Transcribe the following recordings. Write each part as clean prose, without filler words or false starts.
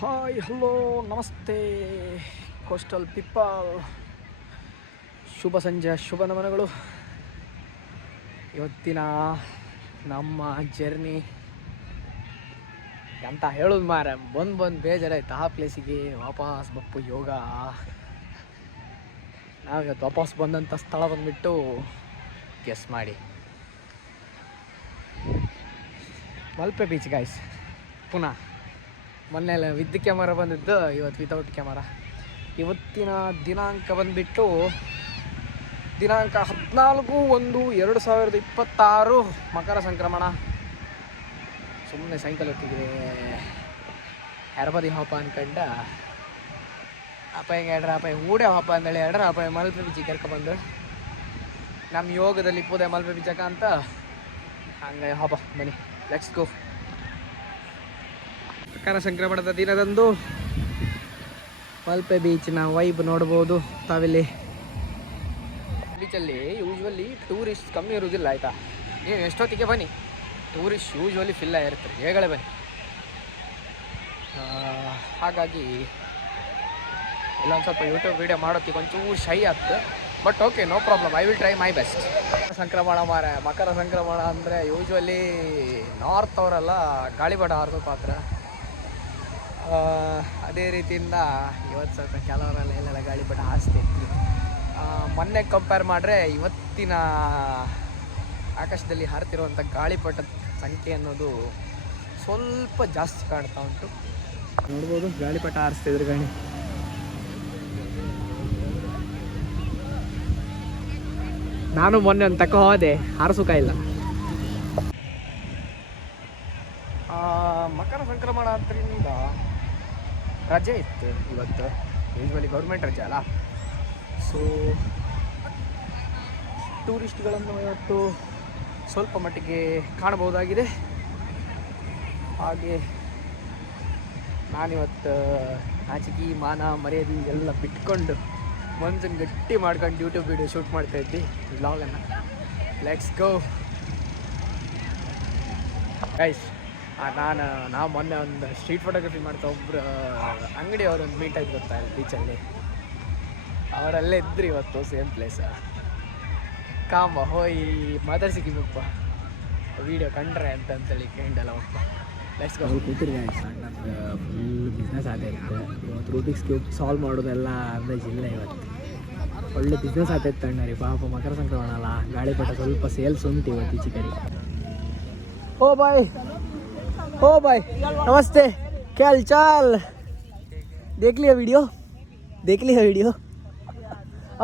Hi hello ನಮಸ್ತೆ coastal people, ಶುಭ ಸಂಜೆ ಶುಭ ನಮನಗಳು. ಇವತ್ತಿನ ನಮ್ಮ ಜರ್ನಿ ಅಂತ ಹೇಳೋದು ಮಾರ, ಬಂದು ಬೇಜಾರಾಯ್ತು. ಆ ಪ್ಲೇಸಿಗೆ ವಾಪಸ್ ಬಪ್ಪು ಯೋಗ. ನಾವು ಇವತ್ತು ವಾಪಸ್ ಬಂದಂಥ ಸ್ಥಳ ಬಂದುಬಿಟ್ಟು ಗೆಸ್ ಮಾಡಿ, ಮಲ್ಪೆ ಬೀಚ್ ಗಾಯ್ಸ್. ಪುನಃ ಮೊನ್ನೆ ವಿತ್ ಕ್ಯಾಮರಾ ಬಂದಿದ್ದು, ಇವತ್ತು ವಿತೌಟ್ ಕ್ಯಾಮರಾ. ಇವತ್ತಿನ ದಿನಾಂಕ ಬಂದುಬಿಟ್ಟು ದಿನಾಂಕ 14/1/2026 ಮಕರ ಸಂಕ್ರಮಣ. ಸುಮ್ಮನೆ ಸೈಕಲ್ ಹೊತ್ತಿಗೆ ಎರಬದಿ ಹಬ್ಬ ಅನ್ಕಂಡ ಅಪ್ಪ ಹಿಂಗೆ ಹೇಳ್ರ ಅಪ್ಪ ಊಡೇ ಹಬ್ಬ ಅಂದೇಳಿ ಹೇಳ್ರ ಅಪ್ಪ ಮಲ್ಪೆ ಬೀಚಿಗೆ ಕರ್ಕೊಬಂದು ನಮ್ಮ ಯೋಗದಲ್ಲಿ ಪೂದೆ ಮಲ್ಪೆ ಬೀಚಕ ಅಂತ ಹಂಗೆ ಹಬ್ಬ ಬನ್ನಿ ಲೆಟ್ಸ್ ಗೋ. ಮಕರ ಸಂಕ್ರಮಣದ ದಿನದಂದು ಮಲ್ಪೆ ಬೀಚ್ನ ವೈಬ್ ನೋಡ್ಬೋದು ತಾವಿಲ್ಲಿ. ಬೀಚಲ್ಲಿ ಯೂಶ್ವಲಿ ಟೂರಿಸ್ಟ್ ಕಮ್ಮಿ ಇರೋದಿಲ್ಲ ಆಯಿತಾ. ನೀವು ಎಷ್ಟೊತ್ತಿಗೆ ಬನ್ನಿ, ಟೂರಿಸ್ಟ್ ಯೂಶ್ವಲಿ ಫಿಲ್ ಆಗಿರ್ತಾರೆ, ಬೇಗಳೆ ಬನ್ನಿ. ಹಾಗಾಗಿ ಇಲ್ಲೊಂದು ಸ್ವಲ್ಪ ಯೂಟ್ಯೂಬ್ ವೀಡಿಯೋ ಮಾಡೋಕ್ಕೆ ಒಂಚೂರು ಶೈ ಆಗ್ತದೆ, but okay no problem, I will try my best. Sankramana ಮಾರ, ಮಕರ ಸಂಕ್ರಮಣ ಅಂದರೆ ಯೂಶ್ವಲಿ ನಾರ್ತ್ ಅವರೆಲ್ಲ ಗಾಳಿಪಟ ಹಾರಿಸೋ ಪಾತ್ರ. ಅದೇ ರೀತಿಯಿಂದ ಇವತ್ತು ಸ್ವಲ್ಪ ಕೆಲವರೆಲ್ಲ ಎಲ್ಲೆಲ್ಲ ಗಾಳಿಪಟ ಹಾರಿಸ್ತಿದ್ರು. ಮೊನ್ನೆ ಕಂಪೇರ್ ಮಾಡಿದ್ರೆ ಇವತ್ತಿನ ಆಕಾಶದಲ್ಲಿ ಹಾರ್ತಿರುವಂಥ ಗಾಳಿಪಟದ ಸಂಖ್ಯೆ ಅನ್ನೋದು ಸ್ವಲ್ಪ ಜಾಸ್ತಿ ಕಾಣ್ತಾ ಉಂಟು. ನೋಡ್ಬೋದು ಗಾಳಿಪಟ ಹಾರಿಸ್ತಿದ್ರು ಗಣಿ. ನಾನು ಮೊನ್ನೆ ಒಂದು ತಕ್ಕ ಹೋದೆ, ಹಾರಿಸೋಕ ಇಲ್ಲ. ಮಕರ ಸಂಕ್ರಮಣ ಆದ್ದರಿಂದ ರಜೆ ಇತ್ತು ಇವತ್ತು, ಯೂಶ್ವಲಿ ಗೌರ್ಮೆಂಟ್ ರಜೆ ಅಲ್ಲ. ಸೊ ಟೂರಿಸ್ಟ್ಗಳನ್ನು ಇವತ್ತು ಸ್ವಲ್ಪ ಮಟ್ಟಿಗೆ ಕಾಣಬಹುದಾಗಿದೆ. ಹಾಗೆ ನಾನಿವತ್ತು ನಾಚಿಕೆ ಮಾನ ಮರ್ಯಾದೆ ಎಲ್ಲ ಬಿಟ್ಕೊಂಡು ಮನ್ಸನ್ನು ಗಟ್ಟಿ ಮಾಡ್ಕೊಂಡು ಯೂಟ್ಯೂಬ್ ವೀಡಿಯೋ ಶೂಟ್ ಮಾಡ್ತಾಯಿದ್ವಿ, ವ್ಲಾಗನ್ನು. Let's go guys. ನಾವು ಮೊನ್ನೆ ಒಂದು ಸ್ಟ್ರೀಟ್ ಫೋಟೋಗ್ರಫಿ ಮಾಡ್ತಾ ಒಬ್ಬರು ಅಂಗಡಿಯವ್ರೊಂದು ಮೀಟ್ ಆಯ್ತು ಗೊತ್ತಾ ಇಲ್ಲಿ ಬೀಚಲ್ಲಿ. ಅವರಲ್ಲೇ ಇದ್ದರು ಇವತ್ತು ಸೇಮ್ ಪ್ಲೇಸ್. ಕಾಮ ಹೋಯ್ ಮಾತಾಡ್ಸಿಕ್ಕಿಬೇಕಪ್ಪ ವೀಡಿಯೋ ಕಂಡ್ರೆ ಅಂತೇಳಿ ಕೇಂಡಲ್ಲ ಒಪ್ಪ. Let's go. ಕೂತಿರಿ ಗಾಯ್ಸ್, ನಮ್ದು ಫುಲ್ ಬಿಸ್ನೆಸ್ ಆಗೈತೆ ಇವತ್ತು. ರೂಬಿಕ್ಸ್ ಕ್ಯೂಬ್ ಸಾಲ್ವ್ ಮಾಡೋದೆಲ್ಲ ಅಂದಾಜಿಲ್ಲ ಇವತ್ತು. ಒಳ್ಳೆ ಬಿಸ್ನೆಸ್ ಆಗ್ತೈತೆ ಅಣ್ಣ ಪಾಪ. ಮಕರ ಸಂಕ್ರಮಣ ಅಲ್ಲ, ಗಾಳಿಪಟ ಸ್ವಲ್ಪ ಸೇಲ್ಸ್ ಉಂಟು ಇವತ್ತು ಈಚೆ ಕಡೆ. ओ भाई नमस्ते, क्या हाल चाल? देख लिया वीडियो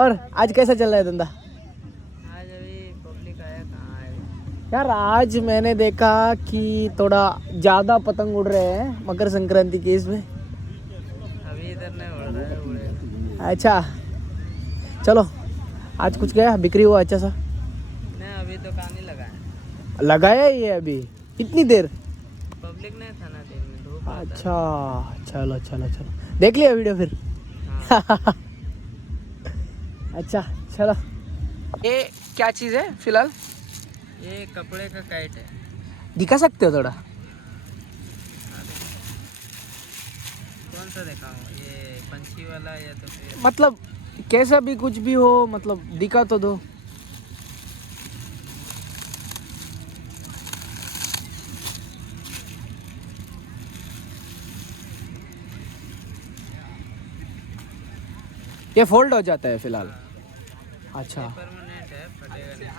और आज कैसा चल रहा है धंधा? आज अभी पब्लिक आया कहाँ है यार, आज मैंने देखा कि थोड़ा ज़्यादा पतंग उड़ रहे हैं मकर संक्रांति के इसमें. अभी इधर नहीं उड़ रहा है, उड़ेगा. अच्छा चलो, आज कुछ गया बिक्री हुआ अच्छा सा? नहीं अभी तो कहानी लगाया ही है अभी. इतनी देर पब्लिक नहीं था ना दिन में, धूप आता है. अच्छा चलो चलो चलो, देख लिया वीडियो फिर? हाँ. अच्छा चलो. ये क्या चीज़ है फिलहाल? ये कपड़े का काइट है. दिखा सकते हो थोड़ा? कौन सा दिखाऊं, ये पंछी वाला या तो फिर मतलब कैसा भी कुछ भी हो, मतलब दिखा तो दो. ये फोल्ड हो जाता है फिलहाल? अच्छा परमानेंट है, फटेगा नहीं.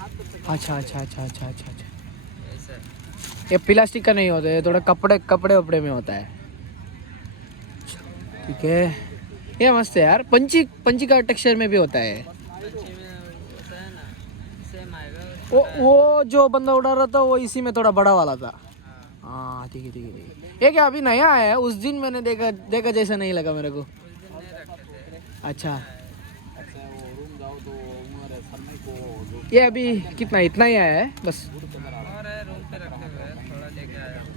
अच्छा अच्छा अच्छा अच्छा अच्छा अच्छा. ऐसा है. ये प्लास्टिक का नहीं होता है, थोड़ा कपड़े वपड़े में होता है. ठीक है, ये मस्त है यार. पंची का टेक्सचर में भी होता है. पंछी में होता है ना, सेम आएगा. वो जो बंदा उड़ा रहा था वो इसी में थोड़ा बड़ा वाला था. हाँ. हाँ ठीक है ठीक है ठीक है. ये क्या अभी नया आया है? उस दिन मैंने देखा जैसा नहीं लगा मेरे को. उस दिन नहीं रखते थे. अच्छा ये अभी कितना, इतना ही आया है बस? और है रूम पे रखे हुए हैं, थोड़ा लेके आया हूँ.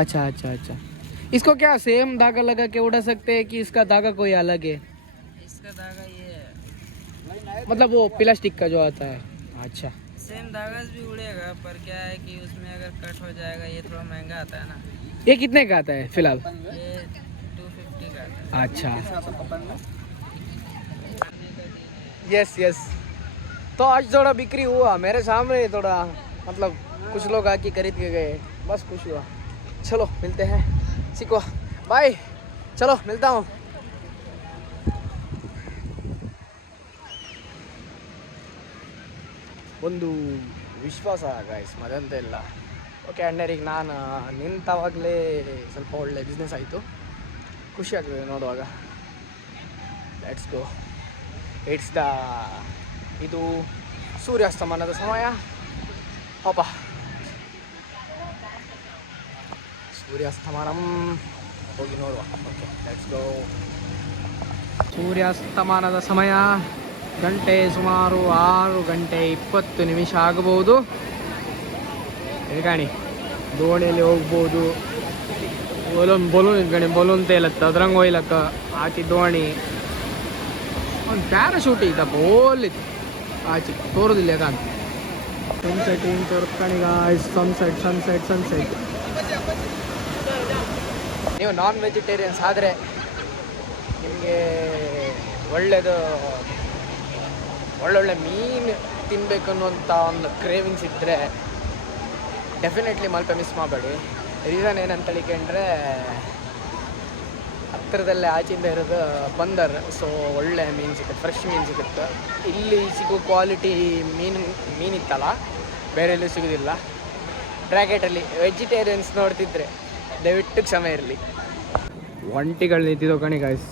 अच्छा अच्छा अच्छा. इसको क्या सेम धागा लगा के उड़ा सकते हैं कि इसका धागा कोई अलग है? इसका धागा ये है, मतलब वो प्लास्टिक का जो आता है. अच्छा सेम धागा भी उड़ेगा, पर क्या है कि उसमें अगर कट हो जाएगा, ये थोड़ा महंगा आता है ना. ये कितने का आता है फिलहाल? ये 250 अच्छा, ಸ್ವಲ್ಪ ಬನ್ನು. Yes yes. तो आज थोड़ा बिक्री हुआ मेरे सामने, थोड़ा मतलब कुछ लोग आके खरीद के गए, बस खुश हुआ। चलो मिलते हैं, सीखो, बाय, चलो मिलता हूँ। ಒಂದು ವಿಶ್ವಾಸ ಗಾಯ್ಸ್, ಮದಂತ ಇಲ್ಲ. ಓಕೆ ಅಣ್ಣರಿಗೆ ನಾನು ನಿಂತವಾಗಲೇ ಸ್ವಲ್ಪ ಒಳ್ಳೆ ಬಿಸ್ನೆಸ್ ಆಯಿತು, ಖುಷಿ ಆಗ್ತದೆ ನೋಡುವಾಗ. Let's go. ಇಟ್ಸ್ ದ ಇದು ಸೂರ್ಯಾಸ್ತಮಾನದ ಸಮಯ. ಪಾಪ ಸೂರ್ಯಾಸ್ತಮಾನಂ ಹೋಗಿ ನೋಡುವ. Okay let's go. ಸೂರ್ಯಾಸ್ತಮಾನದ ಸಮಯ, ಗಂಟೆ ಸುಮಾರು 6:20 ಆಗಬಹುದು. ಇಲ್ಲಿ ಕಾಣಿ, ದೋಣಿಯಲ್ಲಿ ಹೋಗ್ಬೋದು. ಬಲೂನ್ ಇದ್ಕಣಿ, ಬಲೂನ್ ತೇಲತ್ತ ಅದ್ರಂಗೆ ಹೋಯ್ಲಕ್ಕ ಆಚೆ ದೋಣಿ. ಒಂದು ಪ್ಯಾರಾಶೂಟ್ ಇತ್ತ ಬೋಲಿತ್ತು ಆಚೆ, ತೋರೋದಿಲ್ಲ ಯಾಕಂತ. ಸನ್ಸೆಟ್ ಏನು ತೋರ್ಸ್ಕಣಿ ಗಾಯ್ಸ್, ಸನ್ಸೆಟ್ ಸನ್ಸೆಟ್ ಸನ್ಸೆಟ್. ನೀವು ನಾನ್ ವೆಜಿಟೇರಿಯನ್ಸ್ ಆದರೆ ನಿಮಗೆ ಒಳ್ಳೆಯದು, ಒಳ್ಳೊಳ್ಳೆ ಮೀನು ತಿನ್ನಬೇಕು ಅನ್ನುವಂಥ ಒಂದು ಕ್ರೇವಿಂಗ್ಸ್ ಇದ್ದರೆ ಡೆಫಿನೆಟ್ಲಿ ಮಲ್ಪೆ ಮಿಸ್ ಮಾಡಬೇಡಿ. ರೀಸನ್ ಏನಂತ ಹೇಳಿಕೊಂಡ್ರೆ ಹತ್ತಿರದಲ್ಲೇ ಆಚೆಯಿಂದ ಇರೋದು ಬಂದರ್, ಸೊ ಒಳ್ಳೆ ಮೀನು ಸಿಗುತ್ತೆ, ಫ್ರೆಶ್ ಮೀನು ಸಿಗುತ್ತೆ. ಇಲ್ಲಿ ಸಿಗೋ ಕ್ವಾಲಿಟಿ ಮೀನಿತ್ತಲ್ಲ ಬೇರೆ ಎಲ್ಲೂ ಸಿಗೋದಿಲ್ಲ. ಬ್ರ್ಯಾಕೆಟಲ್ಲಿ ವೆಜಿಟೇರಿಯನ್ಸ್ ನೋಡ್ತಿದ್ರೆ ದಯವಿಟ್ಟು ಕ್ಷಮೆ ಇರಲಿ. ಒಂಟಿಗಳು ನಿಂತಿದ್ದೋ ಕಣಿ ಗಾಯ್ಸ್,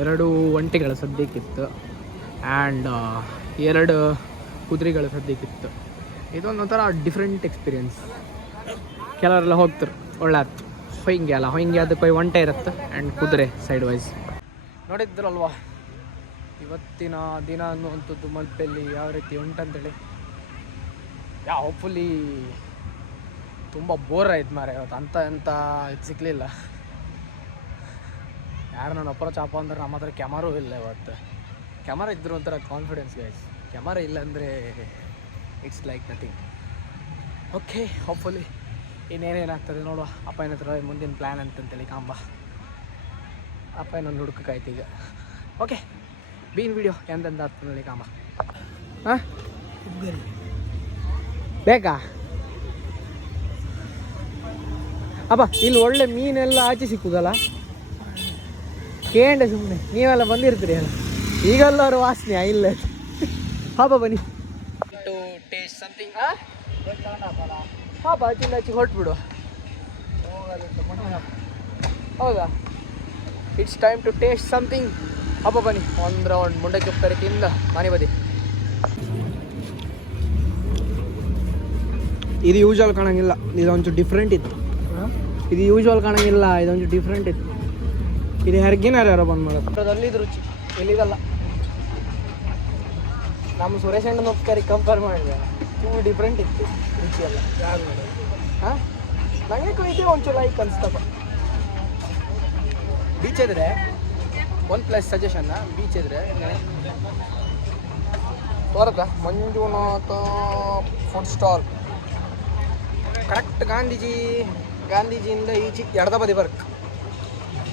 2 ಒಂಟಿಗಳು ಸದ್ಯಕ್ಕಿತ್ತು ಆ್ಯಂಡ್ 2 ಕುದುರೆಗಳು ಸದ್ಯಕ್ಕಿತ್ತು. ಇದೊಂದು ಒಂಥರ ಡಿಫ್ರೆಂಟ್ ಎಕ್ಸ್ಪೀರಿಯನ್ಸ್. ಕೆಲವರೆಲ್ಲ ಹೋಗ್ತಾರೆ, ಒಳ್ಳೆ ಆಯ್ತು. ಹೊಯ್ಗೆ ಅಲ್ಲ, ಹೊಯ್ಗೆ ಅದಕ್ಕೆ ಒಂಟೆ ಇರುತ್ತೆ ಆ್ಯಂಡ್ ಕುದುರೆ ಸೈಡ್ ವೈಸ್. ನೋಡಿದ್ರಲ್ವಾ ಇವತ್ತಿನ ದಿನ ಅನ್ನುವಂಥದ್ದು ಮಲ್ಪೆಯಲ್ಲಿ ಯಾವ ರೀತಿ ಉಂಟಂತೇಳಿ. ಹೋಪ್ಫುಲಿ ತುಂಬ ಬೋರ್ ಆಯ್ತು ಮಾರೆ ಇವತ್ತು, ಅಂತ ಇದು ಸಿಗಲಿಲ್ಲ. ಯಾರು ನಾನು ಅಪ್ರೋಚ್ ಆಪ ಅಂದ್ರೆ ನಮ್ಮ ಹತ್ರ ಕ್ಯಾಮರೂ ಇಲ್ಲ ಇವತ್ತು. ಕ್ಯಾಮರಾ ಇದ್ದರೂ ಒಂಥರ ಕಾನ್ಫಿಡೆನ್ಸ್ ಗೈಸ್, ಕ್ಯಾಮರಾ ಇಲ್ಲ ಅಂದರೆ it's like nothing. Okay hopefully ಇನ್ನೇನೇನಾಗ್ತದೆ ನೋಡುವ. ಅಪ್ಪ ಏನ ಹತ್ರ ಮುಂದಿನ ಪ್ಲ್ಯಾನ್ ಅಂತಂತೇಳಿ ಕಾಂಬ ಅಪ್ಪ ಏನೊಂದು ಹುಡುಕಾಯ್ತು ಈಗ. ಓಕೆ ಬೀನ್ ವಿಡಿಯೋ ಎಂತೆಂತ ಆಗ್ತದೆ ಕಾಂಬ. ಹಾಂ ಬೇಕಾ ಅಪ್ಪ? ಇಲ್ಲಿ ಒಳ್ಳೆ ಮೀನೆಲ್ಲ ಆಚೆ ಸಿಕ್ಕುದಲ್ಲ, ಕೇಂಡೆ ಸುಮ್ಮನೆ ನೀವೆಲ್ಲ ಬಂದಿರ್ತೀರಿ ಅಲ್ಲ, ಈಗಲ್ಲವರು ವಾಸನೆ ಇಲ್ಲ. ಹಬ್ಬ ಬನ್ನಿ ಟು ಟೇಸ್ಟ್ ಸಮಥಿಂಗ್. ಹಬ್ಬ ಚಿನ್ನ ಹಚ್ಚಿ ಹೊರಟ್ಬಿಡುವ. ಹೌದಾ, it's time to taste something. ಹಬ್ಬ ಬನ್ನಿ, ಒಂದು ರೌಂಡ್ ಮುಂಡಕ್ಕೆ ಉಪ್ತಾರೆ ತಿಂದ ಮನೆ ಬದಿ. ಇದು ಯೂಶ್ವಲ್ ಕಾಣಂಗಿಲ್ಲ, ಇದೊಂಚೂರು ಡಿಫ್ರೆಂಟ್ ಇತ್ತು. ಇದು ಯೂಶ್ವಲ್ ಕಾಣಂಗಿಲ್ಲ, ಇದೊಂಚೂರು ಡಿಫ್ರೆಂಟ್ ಇತ್ತು. ಇದು ಹೆರ್ಗಿನಾರು ಯಾರೋ ಬಂದು ಮಾಡೋದು, ಅಲ್ಲಿದ್ದು ರುಚಿ ಇಲ್ಲಿದಲ್ಲ. ನಮ್ಮ ಸುರೇಶ್ ಅಣ್ಣನ ಉಪ್ಕರಿ ಕಂಪೇರ್ ಮಾಡಿದೆ, ತುಂಬ ಡಿಫ್ರೆಂಟ್ ಇತ್ತು ರುಚಿ ಎಲ್ಲ. ಹಾಂ ನನಗೆ ಇದೇ ಒಂಚೂರು ಲೈಕ್ ಅನಿಸ್ತಪ್ಪ. ಬೀಚ್ ಇದ್ರೆ ಒನ್ ಪ್ಲಸ್ ಸಜೆಷನ್ನ, ಬೀಚ್ ಇದ್ರೆ ತೋರಕ ಮಂಜುನಾಥ ಫುಡ್ ಸ್ಟಾಲ್ ಕರೆಕ್ಟ್ ಗಾಂಧೀಜಿಯಿಂದ ಈಚೆ ಎಡದ ಬದಿ ಬರ್ಕ್.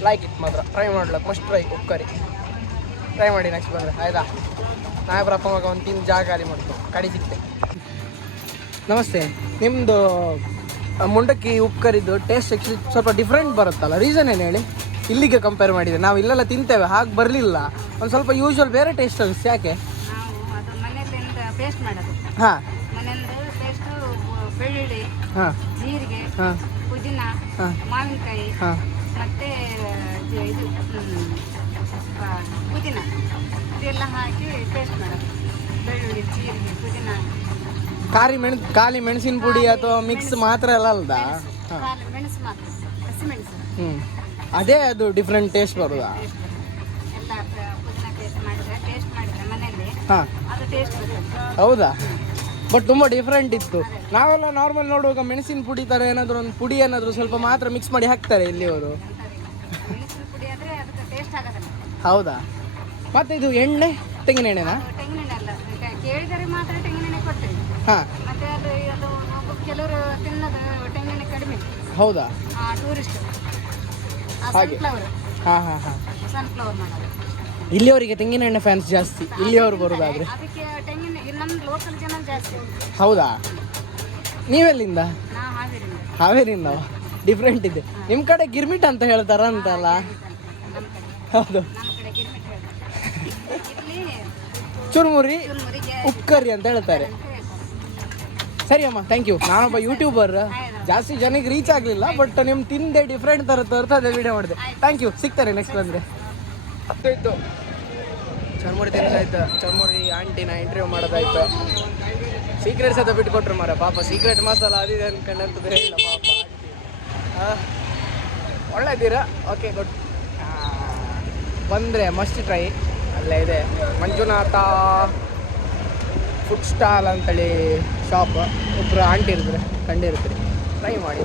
ಲೈಕ್ ಇಟ್ ಮಾತ್ರ ಟ್ರೈ ಮಾಡ್ಲಕ್ಕೆ, ಮಸ್ಟ್ ಟ್ರೈ. ಉಪ್ಕರಿ ಟ್ರೈ ಮಾಡಿ ನೆಕ್ಸ್ಟ್ ಬಂದರೆ ಆಯ್ತಾ. ನಾವಿಬ್ಬರ ಅಪ್ಪ ಮಗ ಒಂದು ತಿಂದು ಜಾಗ ಖಾಲಿ ಮಾಡ್ತು, ಕಡಿ ಸಿಕ್ತೆ. ನಮಸ್ತೆ, ನಿಮ್ಮದು ಮುಂಡಕ್ಕಿ ಉಪ್ಕರಿದ್ದು ಟೇಸ್ಟ್ ಆ್ಯಕ್ಚುಲಿ ಸ್ವಲ್ಪ ಡಿಫ್ರೆಂಟ್ ಬರುತ್ತಲ್ಲ, ರೀಸನ್ ಏನು ಹೇಳಿ? ಇಲ್ಲಿಗೆ ಕಂಪೇರ್ ಮಾಡಿದರೆ ನಾವು ಇಲ್ಲೆಲ್ಲ ತಿಂತೇವೆ, ಹಾಗೆ ಬರಲಿಲ್ಲ. ಒಂದು ಸ್ವಲ್ಪ ಯೂಶ್ವಲ್ ಬೇರೆ ಟೇಸ್ಟ್ ಅನಿಸ್ತು, ಯಾಕೆ? ಹಾಂ ಬೆಳ್ಳುಳ್ಳಿ, ಜೀರಿಗೆ, ಪುದೀನ, ಮಾವಿನಕಾಯಿ, ಮತ್ತೆ ಇದು ಪುದೀನ ಇದೆಲ್ಲ ಹಾಕಿ ಪೇಸ್ಟ್ ಮಾಡೋದು. ಬೆಳ್ಳುಳ್ಳಿ, ಜೀರಿಗೆ, ಪುದೀನ, ಖಾಲಿ ಮೆಣಸಿನ ಪುಡಿ ಅಥವಾ ಮಿಕ್ಸ್ ಮಾತ್ರ ಅಲ್ಲ ಅಲ್ದ? ಮೆಣಸು ಮಾತ್ರ, ಹಸಿಮೆಣಸು. ಅದೇ ಅದು ಡಿಫ್ರೆಂಟ್ ಟೇಸ್ಟ್ ಬರೋದಾ? ಎಲ್ಲ ಪುದೀನ ಪೇಸ್ಟ್ ಮಾಡಿದ್ರೆ ಮನೆಯಲ್ಲಿ ಅದು ಟೇಸ್ಟ್ ಬರುತ್ತೆ. ಹೌದಾ? ಬಟ್ ತುಂಬ ಡಿಫ್ರೆಂಟ್ ಇತ್ತು. ನಾವೆಲ್ಲ ನಾರ್ಮಲ್ ನೋಡುವಾಗ ಮೆಣಸಿನ ಪುಡಿ ಥರ ಏನಾದರೂ ಒಂದು ಪುಡಿ ಏನಾದರೂ ಸ್ವಲ್ಪ ಮಾತ್ರ ಮಿಕ್ಸ್ ಮಾಡಿ ಹಾಕ್ತಾರೆ ಇಲ್ಲಿಯವರು. ಮೆಣಸಿನ ಪುಡಿ ಆದರೆ ಅದಕ್ಕೆ ಟೇಸ್ಟ್ ಆಗೋದಿಲ್ಲ. ಹೌದಾ? ಮತ್ತು ಇದು ಎಣ್ಣೆ, ತೆಂಗಿನ ಎಣ್ಣೆನಾ? ತೆಂಗಿನೆಣ್ಣೆ ಅಲ್ಲ, ಕೇಳಿದರೆ ಮಾತ್ರ ತೆಂಗಿನೆಣ್ಣೆ ಕೊಡ್ತೇವೆ. ಹಾಂ, ಮತ್ತೆ ಅದು ಕೆಲವರು ತಿನ್ನೋದು ತೆಂಗಿನೆಣ್ಣೆ ಕಡಿಮೆ. ಹೌದಾ? ಟೂರಿಸ್ಟ್ ಹಾಗೆ. ಹಾಂ ಹಾಂ ಹಾಂ. ಸನ್ಫ್ಲವರ್ ಮಾಡೋದು. ಇಲ್ಲಿಯವರಿಗೆ ತೆಂಗಿನೆಣ್ಣೆ ಫ್ಯಾನ್ಸ್ ಜಾಸ್ತಿ, ಇಲ್ಲಿಯವರು ಬರೋದಾದ್ರೆ. ಅದಕ್ಕೆ ತೆಂಗಿನ ಇಲ್ಲಿ ನಮ್ಮ ಲೋಕಲ್ ಜನ ಜಾಸ್ತಿ. ಹೌದಾ? ನೀವೆಲ್ಲಿಂದ? ನಾ ಹಾವೇರಿಂದ. ಹಾವೇರಿಂದ. ಡಿಫ್ರೆಂಟ್ ಇದೆ. ನಿಮ್ಮ ಕಡೆ ಗಿರ್ಮಿಟ್ ಅಂತ ಹೇಳ್ತಾರ ಅಂತಲ್ಲ? ನಮ್ಮ ಕಡೆ ಹೌದು. ನಮ್ಮ ಕಡೆ ಗಿರ್ಮಿಟ್ ಹೇಳ್ತಾರೆ. ಇಲ್ಲಿ ಚುರುಮುರಿ ಚುರುಮುರಿಗೆ ಉಪ್ಕರಿ ಅಂತ ಹೇಳ್ತಾರೆ. ಅಂತ ಹೇಳ್ತಾರೆ. ಸರಿ ಅಮ್ಮ, ಥ್ಯಾಂಕ್ ಯು. ನಾನೊಬ್ಬ ಯೂಟ್ಯೂಬರ್, ಜಾಸ್ತಿ ಜನಕ್ಕೆ ರೀಚ್ ಆಗಲಿಲ್ಲ, ಬಟ್ ನಿಮ್ಮ ತಿಂದೆ ಡಿಫ್ರೆಂಟ್ ಥರ ತೋರ್ತದೆ ವಿಡಿಯೋ ಮಾಡಿದೆ. Thank you. ಸಿಗ್ತಾರೆ ನೆಕ್ಸ್ಟ್ ಬಂದರೆ. ಇತ್ತು ಚರ್ಮುರಿ ತಿನ್ನೋದಾಯ್ತು, ಚರ್ಮುರಿ ಆಂಟಿನ ಇಂಟರ್ವ್ಯೂ ಮಾಡೋದಾಯ್ತು. ಸೀಕ್ರೆಟ್ಸ್ ಅಂತ ಬಿಟ್ಕೊಟ್ರು ಮಾರ ಪಾಪ, ಸೀಕ್ರೆಟ್ ಮಸಾಲ ಅದಿದೆ ಅನ್ಕೊಂಡಂತದ್ದು ಹೇಳಿಲ್ಲ ಪಾಪ ಆಂಟಿ. ಒಳ್ಳೆದಿರಾ? Okay good. ಬಂದರೆ ಮಸ್ಟ್ ಟ್ರೈ. ಅಲ್ಲೇ ಇದೆ ಮಂಜುನಾಥ ಫುಡ್ ಸ್ಟಾಲ್ ಅಂತೇಳಿ ಶಾಪ್. ಒಬ್ಬರು ಆಂಟಿ ಇರ್ತಾರೆ, ಕಂಡಿರ್ತೀರಿ, ಟ್ರೈ ಮಾಡಿ.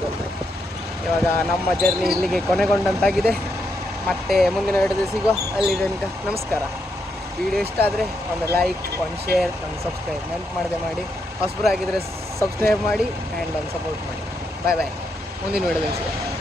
ಇವಾಗ ನಮ್ಮ ಜರ್ನಿ ಇಲ್ಲಿಗೆ ಕೊನೆಗೊಂಡಂತಾಗಿದೆ. ಮತ್ತೆ ಮುಂದಿನ ವಿಡಿಯೋದಲ್ಲಿ ಸಿಗುವ. ಅಲ್ಲಿ ತನಕ ನಮಸ್ಕಾರ. ವಿಡಿಯೋ ಇಷ್ಟ ಆದರೆ ಒಂದು ಲೈಕ್, ಒಂದು ಶೇರ್, ಒಂದು ಸಬ್ಸ್ಕ್ರೈಬ್ ನೆನಪು ಮಾಡದೆ ಮಾಡಿ. ಹೊಸಬರಾಗಿದ್ದರೆ ಸಬ್ಸ್ಕ್ರೈಬ್ ಮಾಡಿ ಆ್ಯಂಡ್ ಒಂದು ಸಪೋರ್ಟ್ ಮಾಡಿ. ಬಾಯ್ ಬಾಯ್. ಮುಂದಿನ ವಿಡಿಯೋದಲ್ಲಿ ಸಿಗುವ.